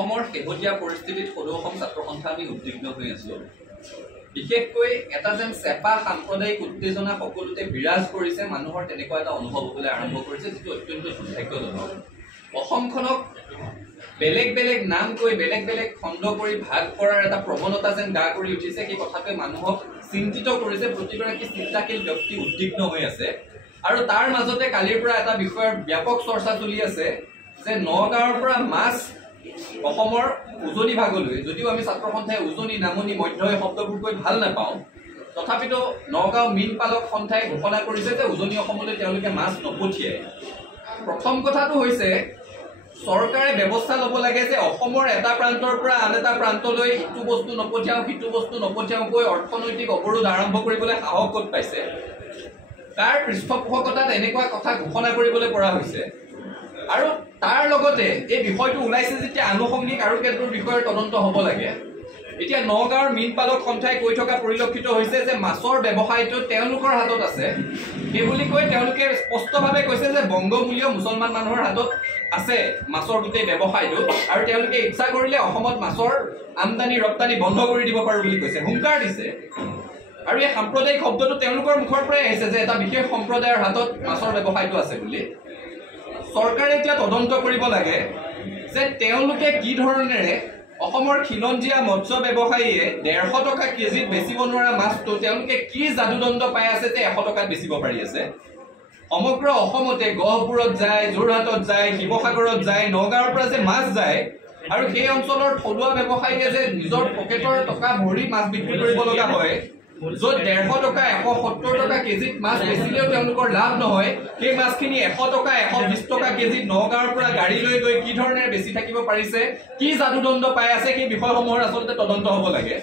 অসমৰ শেহতীয়া পৰিস্থিতিত সদৌ অসম ছাত্ৰ সন্থা আমি উদ্বিগ্ন হৈ আছো। বিশেষকৈ এটা যেন চেপা সাম্প্ৰদায়িক উত্তেজনা সকলোতে বিৰাজ কৰিছে, মানুহৰ তেনেকুৱা এটা অনুভৱ হ'বলৈ আৰম্ভ কৰিছে, যিটো অত্যন্ত দুৰ্ভাগ্যজনক। অসমখনক বেলেগ বেলেগ নাম কৈ বেলেগ বেলেগ খণ্ড কৰি ভাগ কৰাৰ এটা প্ৰৱণতা যেন গা কৰি উঠিছে। সেই কথাটোৱে মানুহক চিন্তিত কৰিছে, প্ৰতিগৰাকী চিন্তাশীল ব্যক্তি উদ্বিগ্ন হৈ আছে। আৰু তাৰ মাজতে কালিৰ পৰা এটা বিষয়ৰ ব্যাপক চৰ্চা চলি আছে যে নগাঁৱৰ পৰা মাছ অসমৰ উজনি ভাগলৈ, যদিও আমি ছাত্ৰ সন্থাই উজনি নামনি মধ্য এই শব্দবোৰ কৈ ভাল নাপাওঁ, তথাপিতো নগাঁও মীন পালক সন্থাই ঘোষণা কৰিছে যে উজনি অসমলৈ তেওঁলোকে মাছ নপঠিয়ায়। প্ৰথম কথাটো হৈছে চৰকাৰে ব্যৱস্থা ল'ব লাগে যে অসমৰ এটা প্ৰান্তৰ পৰা আন এটা প্ৰান্তলৈ ইটো বস্তু নপঠিয়াওঁ সিটো বস্তু নপঠিয়াওঁকৈ অৰ্থনৈতিক অৱৰোধ আৰম্ভ কৰিবলৈ সাহস ক'ত পাইছে। তাৰ পৃষ্ঠপোষকতাত এনেকুৱা কথা ঘোষণা কৰিবলৈ পৰা হৈছে। আৰু তাৰ লগতে এই বিষয়টো ওলাইছে যেতিয়া আনুষংগিক আৰু কেতবোৰ বিষয়ৰ তদন্ত হ'ব লাগে। এতিয়া নগাঁৱৰ মীন পালক সন্থাই কৈ থকা পৰিলক্ষিত হৈছে যে মাছৰ ব্যৱসায়টো তেওঁলোকৰ হাতত আছে। সেই বুলি কৈ তেওঁলোকে স্পষ্টভাৱে কৈছে যে বংগমূলীয় মুছলমান মানুহৰ হাতত আছে মাছৰ গোটেই ব্যৱসায়টো, আৰু তেওঁলোকে ইচ্ছা কৰিলে অসমত মাছৰ আমদানি ৰপ্তানি বন্ধ কৰি দিব পাৰো বুলি কৈছে, হুংকাৰ দিছে। আৰু এই সাম্প্ৰদায়িক শব্দটো তেওঁলোকৰ মুখৰ পৰাই আহিছে যে এটা বিশেষ সম্প্ৰদায়ৰ হাতত মাছৰ ব্যৱসায়টো আছে বুলি। চৰকাৰে এতিয়া তদন্ত কৰিব লাগে যে তেওঁলোকে কি ধৰণেৰে অসমৰ খিলঞ্জীয়া মৎস্য ব্যৱসায়ীয়ে 150 টকা কেজিত বেচিব নোৱাৰা মাছটো তেওঁলোকে কি যাদুদণ্ড পাই আছে যে 100 টকাত বেচিব পাৰি আছে। সমগ্ৰ অসমতে গহপুৰত যায়, যোৰহাটত যায়, শিৱসাগৰত যায়, নগাঁৱৰ পৰা যে মাছ যায়, আৰু সেই অঞ্চলৰ থলুৱা ব্যৱসায়ীয়ে যে নিজৰ পকেটৰ টকা ভৰি মাছ বিক্ৰী কৰিব লগা হয়, য'ত 150 টকা 170 টকা কেজিত মাছ বেচিলেও তেওঁলোকৰ লাভ নহয়, সেই মাছখিনি 100 টকা 120 টকা কেজিত নগাঁৱৰ পৰা গাড়ী লৈ গৈ কি ধৰণেৰে বেচি থাকিব পাৰিছে, কি যাদুদণ্ড পাই আছে, সেই বিষয়সমূহৰ আচলতে তদন্ত হ'ব লাগে।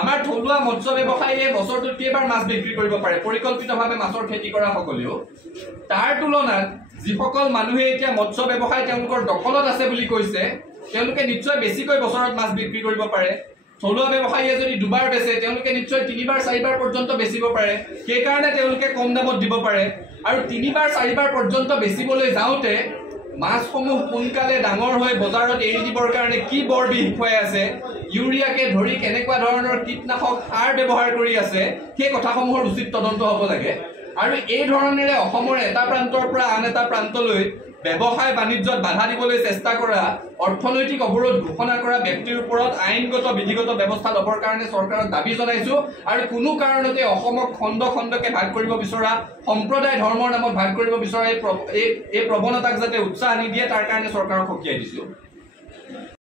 আমাৰ থলুৱা মৎস্য ব্যৱসায়ীয়ে বছৰটোত কেইবাৰ মাছ বিক্ৰী কৰিব পাৰে পৰিকল্পিতভাৱে মাছৰ খেতি কৰা সকলেও। তাৰ তুলনাত যিসকল মানুহে এতিয়া মৎস্য ব্যৱসায় তেওঁলোকৰ দখলত আছে বুলি কৈছে, তেওঁলোকে নিশ্চয় বেছিকৈ বছৰত মাছ বিক্ৰী কৰিব পাৰে। থলুৱা ব্যৱসায়ীয়ে যদি দুবাৰ বেচে তেওঁলোকে নিশ্চয় 3বাৰ 4বাৰ পৰ্যন্ত বেচিব পাৰে, সেইকাৰণে তেওঁলোকে কম দামত দিব পাৰে। আৰু 3বাৰ 4বাৰ পৰ্যন্ত বেচিবলৈ যাওঁতে মাছসমূহ সোনকালে ডাঙৰ হৈ বজাৰত এৰি দিবৰ কাৰণে কি বৰ বিষ খুৱাই আছে, ইউৰিয়াকে ধৰি কেনেকুৱা ধৰণৰ কীটনাশক সাৰ ব্যৱহাৰ কৰি আছে, সেই কথাসমূহৰ উচিত তদন্ত হ'ব লাগে। আৰু এই ধৰণেৰে অসমৰ এটা প্ৰান্তৰ পৰা আন এটা প্ৰান্তলৈ ব্যৱসায় বাণিজ্যত বাধা দিবলৈ চেষ্টা কৰা, অৰ্থনৈতিক অৱৰোধ ঘোষণা কৰা ব্যক্তিৰ ওপৰত আইনগত বিধিগত ব্যৱস্থা ল'বৰ কাৰণে চৰকাৰক দাবী জনাইছো। আৰু কোনো কাৰণতে অসমক খণ্ড খণ্ডকে ভাগ কৰিব বিচৰা, সম্প্ৰদায় ধৰ্মৰ নামত ভাগ কৰিব বিচৰা এই প্ৰৱণতাক যাতে উৎসাহ নিদিয়ে তাৰ কাৰণে চৰকাৰক সকীয়াই দিছো।